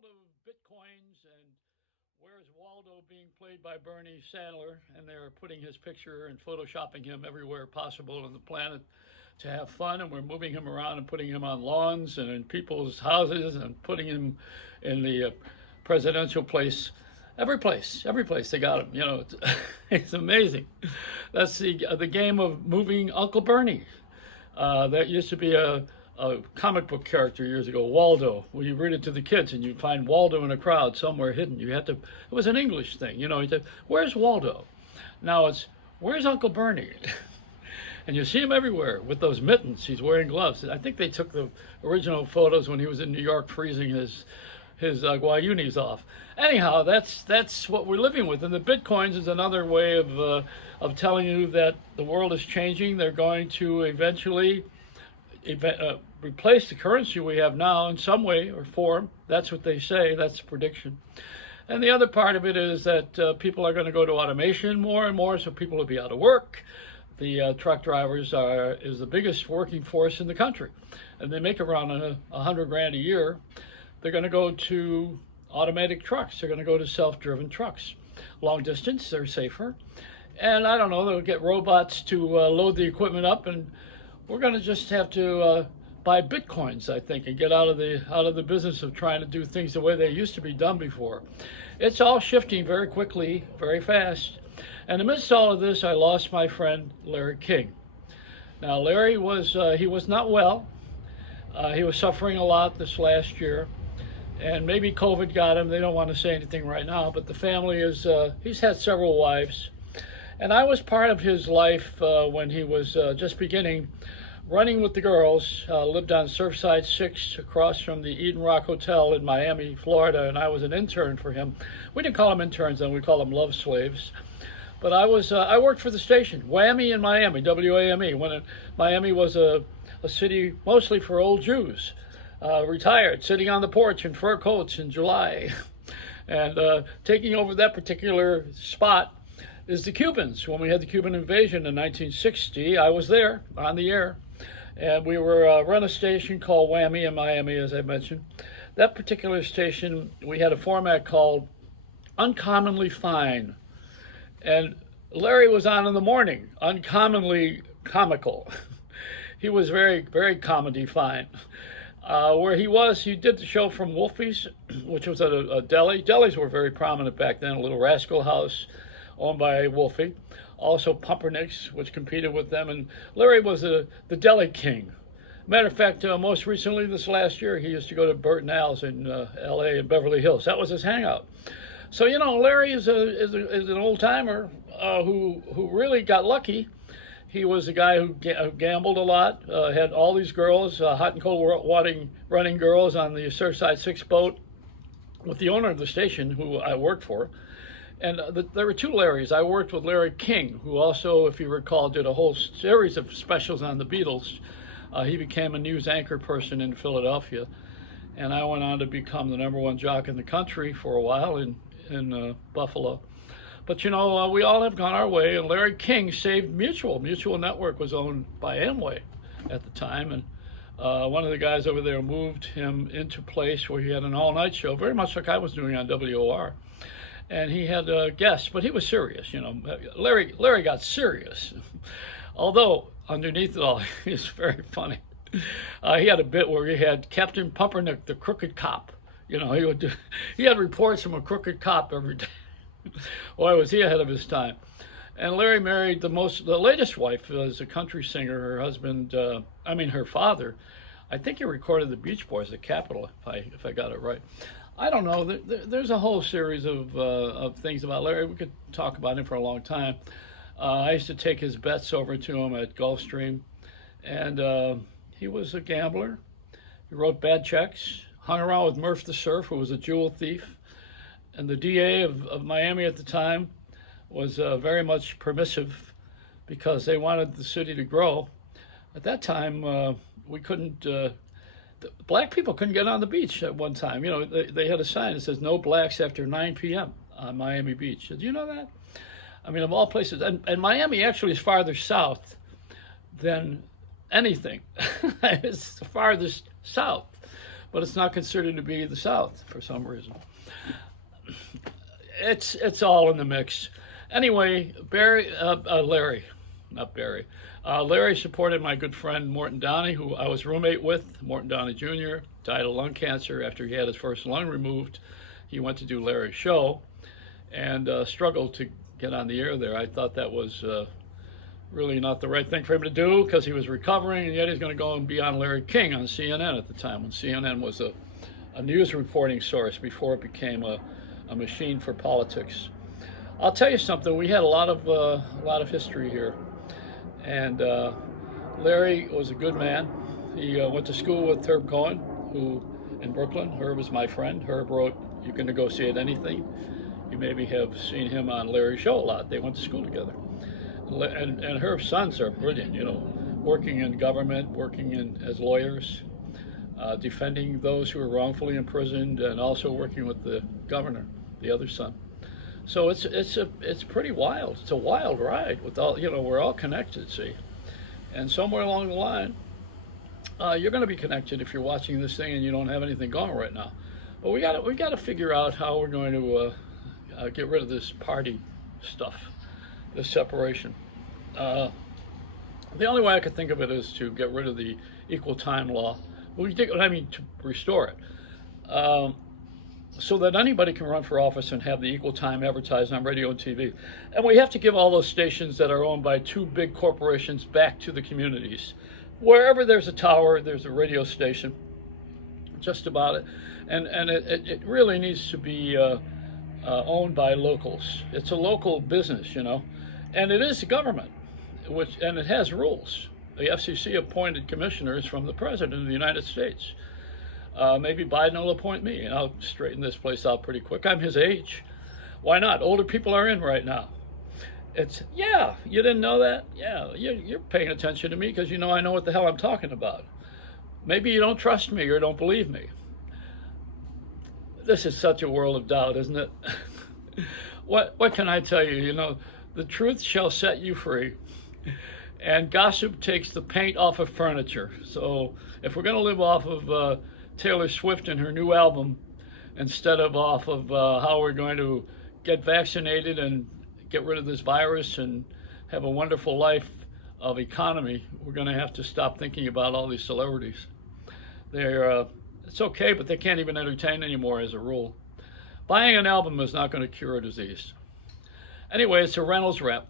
world of bitcoins and where's Waldo being played by Bernie Sandler, and they're putting his picture and photoshopping him everywhere possible on the planet to have fun, and we're moving him around and putting him on lawns and in people's houses and putting him in the presidential every place they got him. It's, it's amazing. That's the game of moving Uncle Bernie. That used to be a comic book character years ago, Waldo. Well, you read it to the kids and you find Waldo in a crowd somewhere hidden. It was an English thing, you said, where's Waldo? Now it's, where's Uncle Bernie? And you see him everywhere with those mittens. He's wearing gloves. I think they took the original photos when he was in New York freezing his guayunis off. Anyhow, that's what we're living with. And the bitcoins is another way of telling you that the world is changing. They're going to eventually replace the currency we have now in some way or form. That's what they say. That's the prediction. And the other part of it is that people are going to go to automation more and more, so people will be out of work. The truck drivers is the biggest working force in the country, and they make around $100,000 a year. They're going to go to automatic trucks. They're going to go to self-driven trucks. Long distance, they're safer. And I don't know, they'll get robots to load the equipment up, and we're going to just have to buy bitcoins, I think, and get out of the business of trying to do things the way they used to be done before. It's all shifting very quickly, very fast. And amidst all of this, I lost my friend Larry King. Now, Larry he was not well. He was suffering a lot this last year, and maybe COVID got him. They don't want to say anything right now, but the family he's had several wives. And I was part of his life when he was just beginning, running with the girls, lived on Surfside 6 across from the Eden Rock Hotel in Miami, Florida, and I was an intern for him. We didn't call them interns then, we called them love slaves. But I worked for the station, WAMI in Miami, WAME, when Miami was a city mostly for old Jews, retired, sitting on the porch in fur coats in July. And taking over that particular spot is the Cubans. When we had the Cuban invasion in 1960, I was there on the air. And we were run a station called WAMI in Miami, as I mentioned. That particular station, we had a format called Uncommonly Fine. And Larry was on in the morning, uncommonly comical. He was very, very comedy fine. Where he did the show from Wolfie's, which was at a deli. Delis were very prominent back then, a Little Rascal House owned by Wolfie. Also Pumpernicks, which competed with them. And Larry was the deli king. Matter of fact, most recently this last year, he used to go to Burt and Al's in L.A. and Beverly Hills. That was his hangout. So, Larry is an old-timer who really got lucky. He was a guy who gambled a lot, had all these girls, hot and cold running girls on the Surfside 6 boat with the owner of the station, who I worked for. And there were two Larrys. I worked with Larry King, who also, if you recall, did a whole series of specials on the Beatles. He became a news anchor person in Philadelphia. And I went on to become the #1 jock in the country for a while in Buffalo. But we all have gone our way, and Larry King saved Mutual. Mutual Network was owned by Amway at the time, and one of the guys over there moved him into place where he had an all-night show, very much like I was doing on WOR. And he had guests, but he was serious. Larry got serious, although underneath it all, he's very funny. He had a bit where he had Captain Pumpernick, the crooked cop. He had reports from a crooked cop every day. Boy, was he ahead of his time. And Larry married the latest wife was a country singer. Her husband, her father, I think he recorded the Beach Boys at Capitol, if I got it right. I don't know. There's a whole series of things about Larry. We could talk about him for a long time. I used to take his bets over to him at Gulfstream, and he was a gambler. He wrote bad checks, hung around with Murph the Surf, who was a jewel thief. And the DA of Miami at the time was very much permissive because they wanted the city to grow. At that time, we couldn't, black people couldn't get on the beach at one time. They had a sign that says no blacks after 9 p.m. on Miami Beach. Did you know that? Of all places. And Miami actually is farther south than anything. It's the farthest south. but it's not considered to be the South for some reason. It's all in the mix. Anyway, Larry, not Barry. Larry supported my good friend Morton Downey, who I was roommate with. Morton Downey Jr. died of lung cancer after he had his first lung removed. He went to do Larry's show and struggled to get on the air there. I thought that was really not the right thing for him to do because he was recovering, and yet he's going to go and be on Larry King on CNN at the time, when CNN was a news reporting source before it became a machine for politics. I'll tell you something. We had a lot of history here, and Larry was a good man. He went to school with Herb Cohen, who in Brooklyn. Herb is my friend. Herb wrote "You Can Negotiate Anything." You maybe have seen him on Larry's show a lot. They went to school together, and Herb's sons are brilliant. You know, working in government, working as lawyers, defending those who are wrongfully imprisoned, and also working with the governor, the other son. So it's pretty wild. It's a wild ride with all, we're all connected, see, and somewhere along the line, you're going to be connected if you're watching this thing and you don't have anything going right now. But we got to figure out how we're going to get rid of this party stuff, this separation. The only way I could think of it is to get rid of the equal time law. To restore it. So that anybody can run for office and have the equal time advertised on radio and TV. And we have to give all those stations that are owned by two big corporations back to the communities. Wherever there's a tower, there's a radio station, just about it. And it really needs to be owned by locals. It's a local business, and it is the government, and it has rules. The FCC appointed commissioners from the President of the United States. Maybe Biden will appoint me, and I'll straighten this place out pretty quick. I'm his age. Why not? Older people are in right now. You didn't know that? Yeah, you're paying attention to me because I know what the hell I'm talking about. Maybe you don't trust me or don't believe me. This is such a world of doubt, isn't it? What can I tell you? The truth shall set you free. And gossip takes the paint off of furniture. So if we're going to live off of Taylor Swift and her new album instead of off of how we're going to get vaccinated and get rid of this virus and have a wonderful life of economy, we're going to have to stop thinking about all these celebrities. It's okay, but they can't even entertain anymore as a rule. Buying an album is not going to cure a disease. Anyway, it's a Reynolds Wrap.